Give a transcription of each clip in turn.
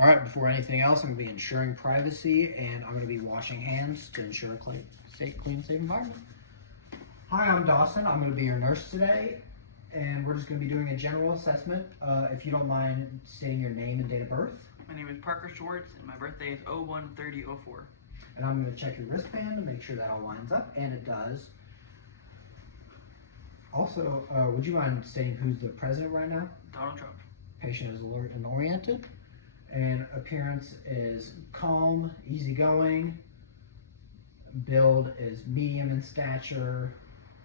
All right, before anything else, I'm going to be ensuring privacy, and I'm going to be washing hands to ensure a clean, safe environment. Hi, I'm Dawson. I'm going to be your nurse today, and we're just going to be doing a general assessment. If you don't mind stating your name and date of birth. My name is Parker Schwartz, and my birthday is 01/30/04. And I'm going to check your wristband to make sure that all lines up, and it does. Also, would you mind stating who's the president right now? Donald Trump. Patient is alert and oriented, and appearance is calm, easygoing. Build is medium in stature,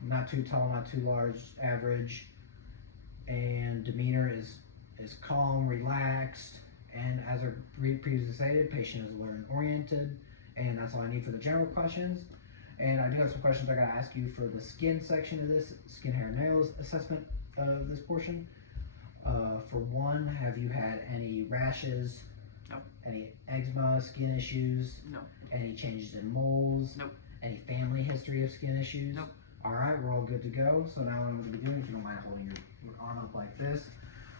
not too tall, not too large, average. And demeanor is calm, relaxed. And as I previously stated, patient is alert and oriented. And that's all I need for the general questions. And I do have some questions I gotta ask you for the skin section of this, skin, hair, nails assessment of this portion. For one, have you had any rashes? No. Any eczema, skin issues? No. Any changes in moles? Nope. Any family history of skin issues? Nope. Alright, we're all good to go. So now what I'm gonna be doing, if you don't mind holding your arm up like this,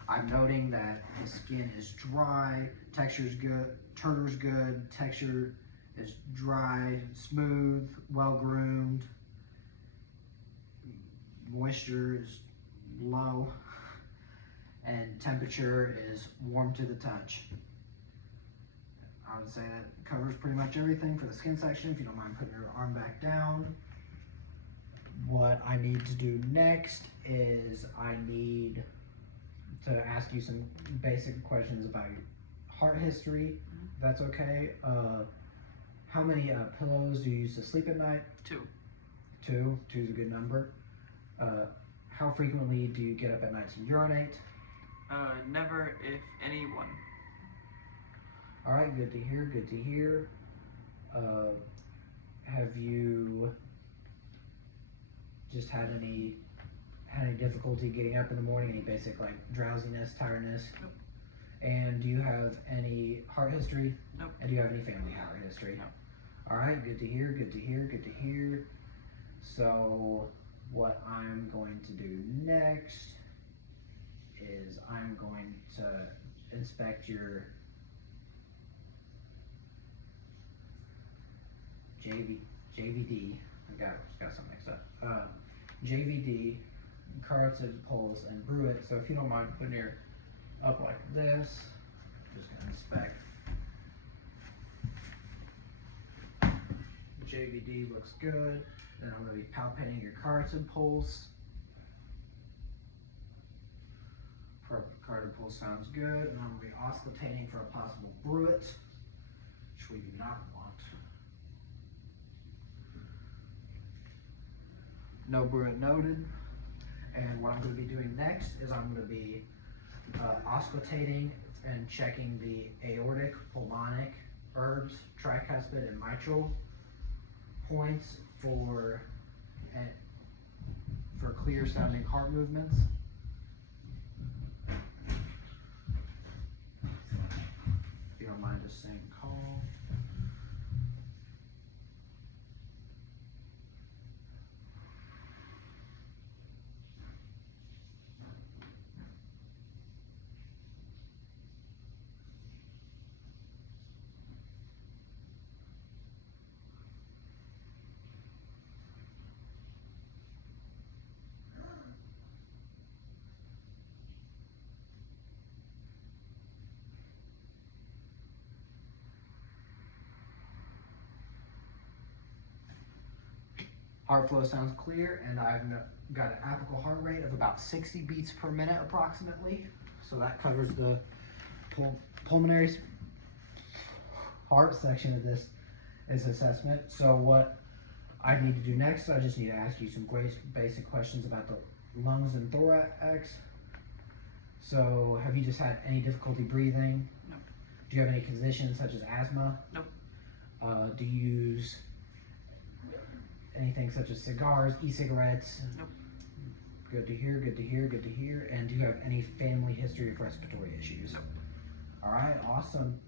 I'm noting that the skin is dry, texture's good, turner's good, texture is dry, smooth, well groomed, moisture is low, and temperature is warm to the touch. I would say that covers pretty much everything for the skin section. If you don't mind putting your arm back down. What I need to do next is I need to ask you some basic questions about your heart history, if that's okay. How many pillows do you use to sleep at night? 2. 2. 2 is a good number. How frequently do you get up at night to urinate? Never, if anyone. All right, good to hear, good to hear. Have you just had any difficulty getting up in the morning, any basic like drowsiness, tiredness? Nope. And do you have any heart history? Nope. And do you have any family heart history? No. All right, good to hear, good to hear, good to hear. So what I'm going to do next is I'm going to inspect your JVD. I got something mixed up. JVD, carotid pulse, and Bruit. So if you don't mind putting your up like this, I'm just gonna inspect. JVD looks good. Then I'm gonna be palpating your carotid pulse. Carotid pulse sounds good. And I'm gonna be auscultating for a possible Bruit, which we do not want. No Bruit noted. And what I'm going to be doing next is I'm going to be auscultating and checking the aortic, pulmonic, herbs, tricuspid, and mitral points for clear sounding heart movements. If you don't mind just saying calm. Heart flow sounds clear, and I've got an apical heart rate of about 60 beats per minute approximately. So that covers the pulmonary heart section of this assessment. So what I need to do next, I just need to ask you some basic questions about the lungs and thorax. So have you just had any difficulty breathing? No. Do you have any conditions such as asthma? Nope. Do you use anything such as cigars, e-cigarettes? Nope. Good to hear, good to hear, good to hear. And do you have any family history of respiratory issues? Nope. All right, awesome.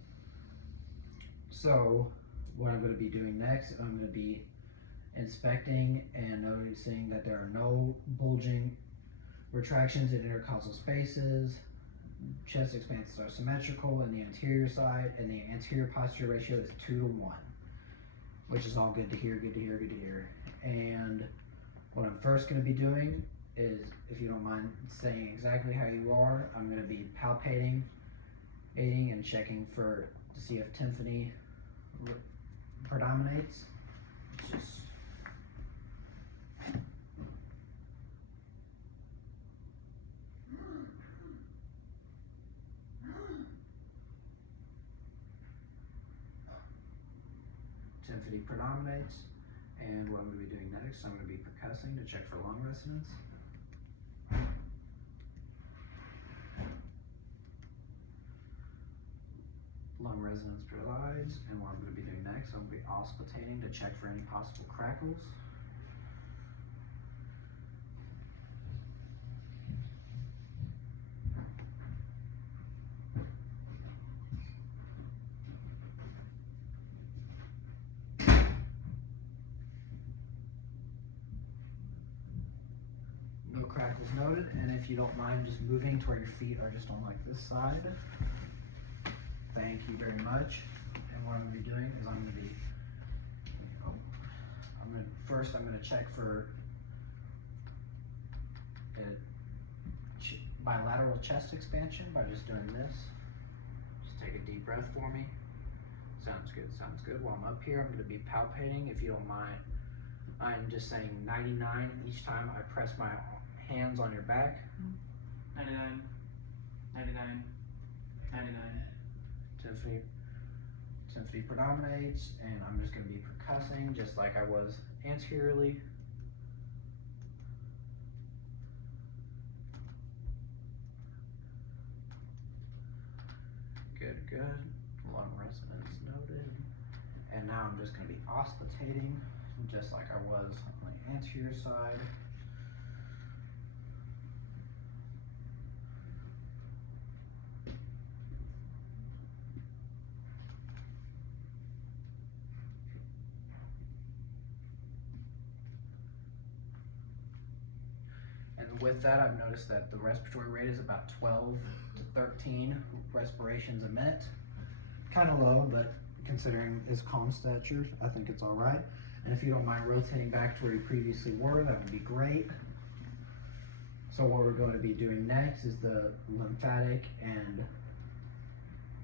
So what I'm going to be doing next, I'm going to be inspecting and noticing that there are no bulging retractions in intercostal spaces, chest expanses are symmetrical in the anterior side, and the anterior posterior ratio is 2 to 1, which is all good to hear, good to hear, good to hear. And what I'm first going to be doing is, if you don't mind saying exactly how you are, I'm going to be palpating and checking to see if tympany predominates. It's just tympany predominates. And what I'm going to be doing next, I'm going to be percussing to check for lung resonance. Lung resonance provides, and what I'm going to be doing next, I'm going to be auscultating to check for any possible crackles. No crackles noted, and if you don't mind just moving to where your feet are just on like this side. Thank you very much. And what I'm going to be doing is I'm going to check for bilateral chest expansion by just doing this. Just take a deep breath for me. Sounds good, sounds good. While I'm up here, I'm going to be palpating. If you don't mind, I'm just saying 99 each time I press my hands on your back. 99, 99, 99. Tympany predominates, and I'm just going to be percussing just like I was anteriorly. Good, good. Lung resonance noted. And now I'm just going to be auscultating just like I was on the anterior side. And with that, I've noticed that the respiratory rate is about 12 to 13 respirations a minute. Kind of low, but considering his calm stature, I think it's all right. And if you don't mind rotating back to where you previously were, that would be great. So what we're going to be doing next is the lymphatic and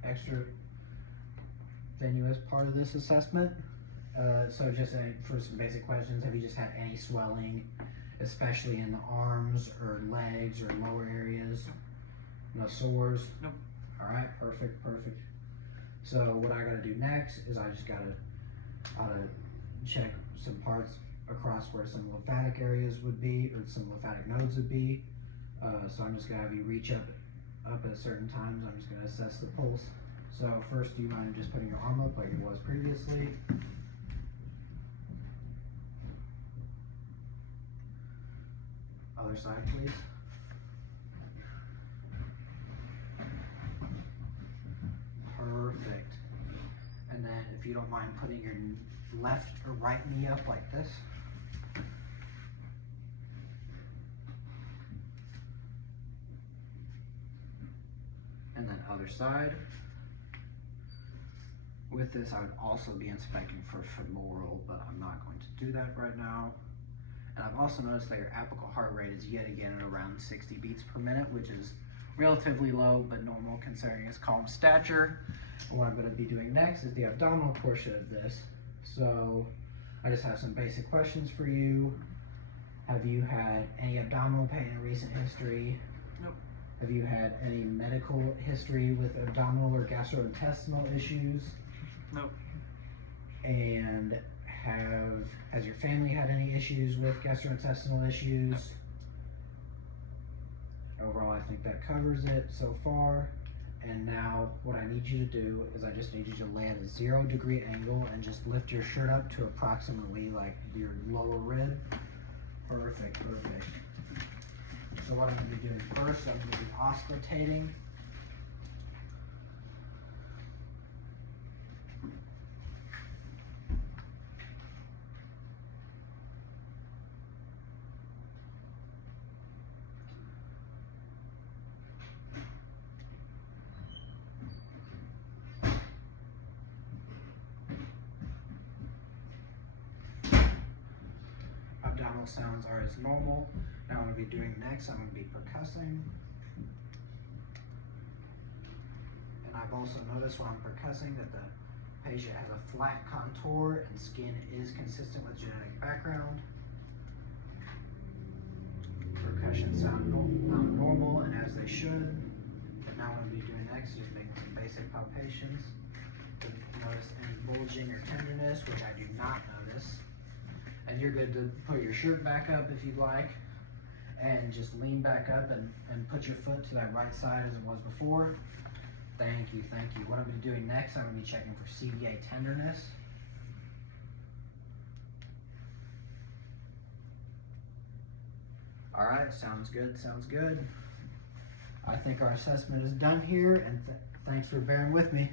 extravenous part of this assessment. So just for some basic questions, have you just had any swelling, especially in the arms or legs or lower areas? No sores? Nope. All right, perfect, perfect. So what I gotta do next is I just gotta check some parts across where some lymphatic areas would be, or some lymphatic nodes would be. So I'm just gonna have you reach up at certain times. I'm just gonna assess the pulse. So first, do you mind just putting your arm up like it was previously? Other side, please. Perfect. And then if you don't mind putting your left or right knee up like this. And then other side. With this, I would also be inspecting for femoral, but I'm not going to do that right now. And I've also noticed that your apical heart rate is yet again at around 60 beats per minute, which is relatively low, but normal considering his calm stature. And what I'm going to be doing next is the abdominal portion of this. So I just have some basic questions for you. Have you had any abdominal pain in recent history? Nope. Have you had any medical history with abdominal or gastrointestinal issues? Nope. And has your family had any issues with gastrointestinal issues? Nope. Overall, I think that covers it so far. And now what I need you to do is I just need you to lay at a 0 degree angle and just lift your shirt up to approximately like your lower rib. Perfect, perfect. So what I'm going to be doing first, I'm going to be auscultating. vital sounds are as normal. Now I'm going to be doing next, I'm going to be percussing. And I've also noticed while I'm percussing that the patient has a flat contour and skin is consistent with genetic background. Percussion sound normal and as they should. And now what I'm going to be doing next is just making some basic palpations. Notice any bulging or tenderness, which I do not notice. And you're good to put your shirt back up if you'd like. And just lean back up and put your foot to that right side as it was before. Thank you, thank you. What I'm going to be doing next, I'm going to be checking for CVA tenderness. All right, sounds good, sounds good. I think our assessment is done here, and thanks for bearing with me.